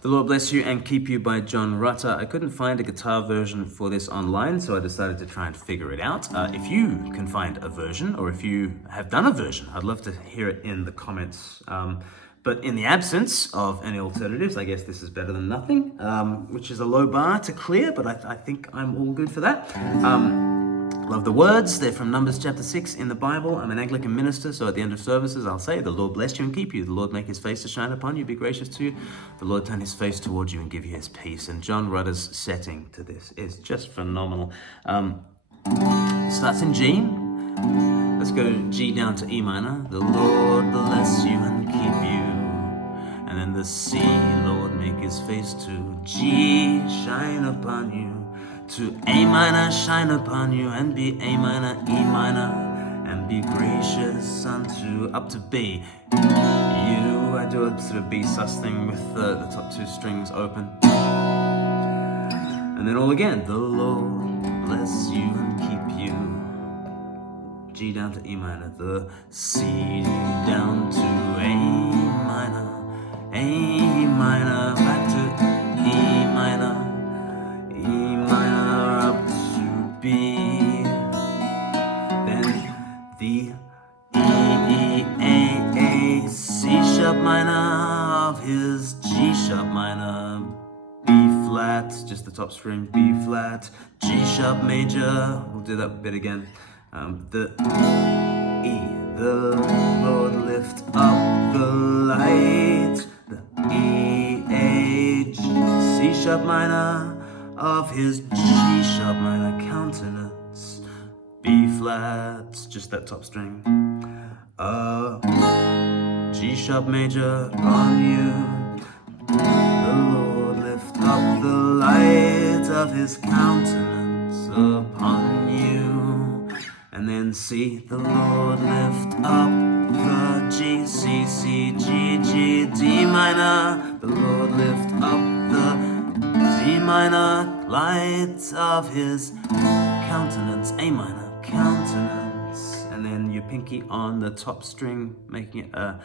The Lord Bless You and Keep You by John Rutter. I couldn't find a guitar version for this online, so I decided to try and figure it out. If you can find a version, or if you have done a version, I'd love to hear it in the comments. But in the absence of any alternatives, I guess this is better than nothing, which is a low bar to clear, but I think I'm all good for that. Love the words. They're from Numbers chapter 6 in the Bible. I'm an Anglican minister, so at the end of services, I'll say, the Lord bless you and keep you. The Lord make his face to shine upon you, be gracious to you. The Lord turn his face towards you and give you his peace. And John Rutter's setting to this is just phenomenal. Starts in G. Let's go G down to E minor. The Lord bless you and keep you. And then the C, Lord make his face to G, shine upon you. To A minor, shine upon you, and be A minor, E minor, and be gracious unto, up to B. I do a sort of B sus thing with the top two strings open. And then all again, the Lord bless you and keep you. G down to E minor, the C down to A minor, back to E minor, up to B, then the E, C sharp minor of his G sharp minor, B flat, just the top string, B flat, G sharp major, we'll do that bit again, the E, the Lord lift up the light, the E, C sharp minor of his G sharp minor, countenance, B flat, just that top string, G sharp major on you, the Lord lift up the light of his countenance upon you, and then C, the Lord lift up the G, C, G, D minor, the Lord lift up the D minor, light of his countenance, A minor, countenance, and then your pinky on the top string, making it a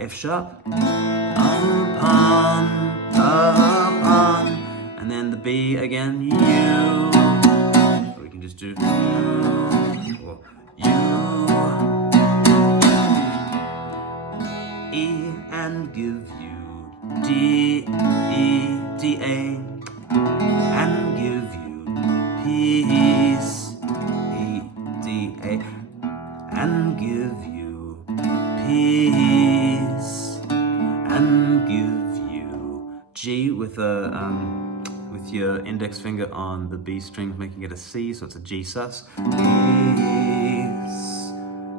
F sharp, upon, and then the B again, you, or we can just do you, or you, E, and give you D, E, D, A, and give you peace, E, D, A, and give you peace, and give you G with with your index finger on the B string, making it a C, so it's a G sus. Peace,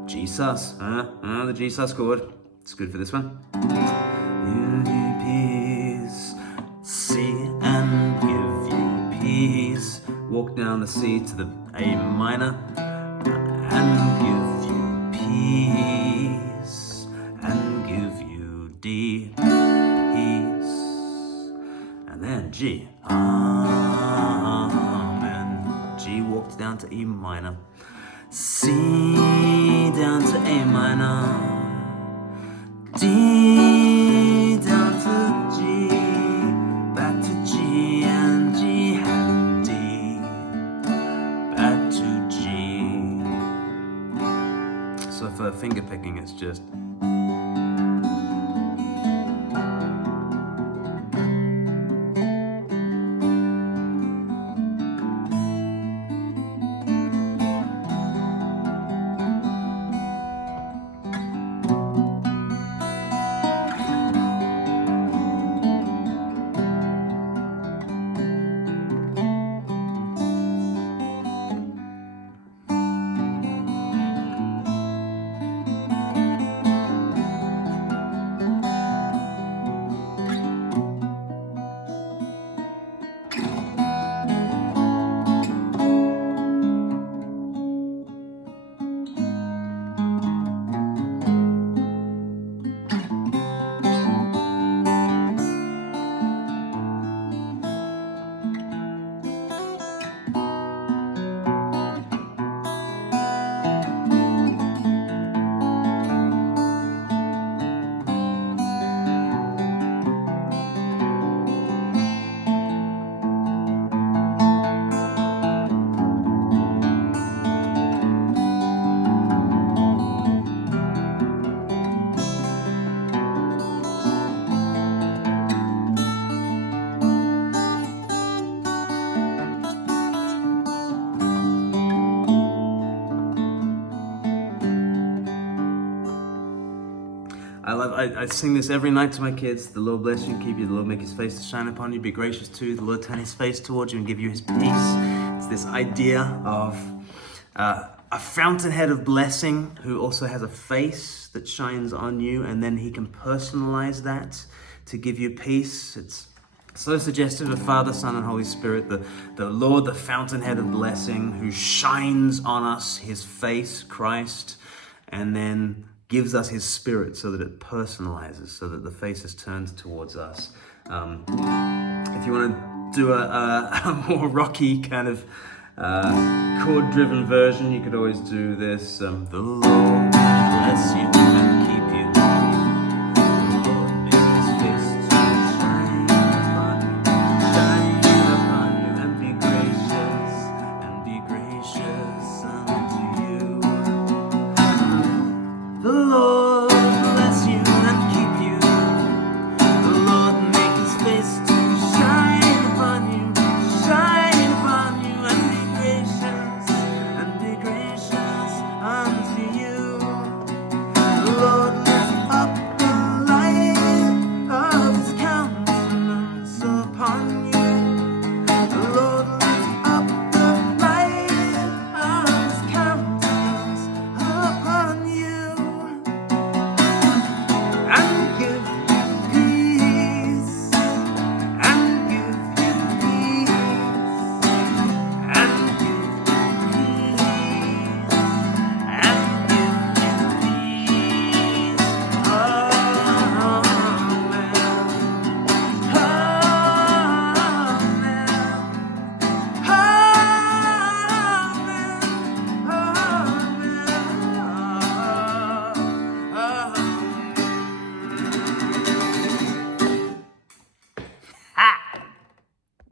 G sus, the G sus chord. It's good for this one. Peace, C, and give you peace. Walk down the C to the A minor, and give you peace, and give you D, peace, and then G, amen. G walked down to E minor, C down to A minor, D down to G, back to G, and G and D, back to G. So for finger picking, it's just I sing this every night to my kids. The Lord bless you and keep you. The Lord make his face to shine upon you, be gracious to you. The Lord turn his face towards you and give you his peace. It's this idea of a fountainhead of blessing who also has a face that shines on you, and then he can personalize that to give you peace. It's so suggestive of Father, Son, and Holy Spirit, the Lord, the fountainhead of blessing, who shines on us his face, Christ, and then gives us his Spirit so that it personalizes, so that the face is turned towards us. If you want to do a more rocky kind of chord-driven version, you could always do this. The Lord bless you.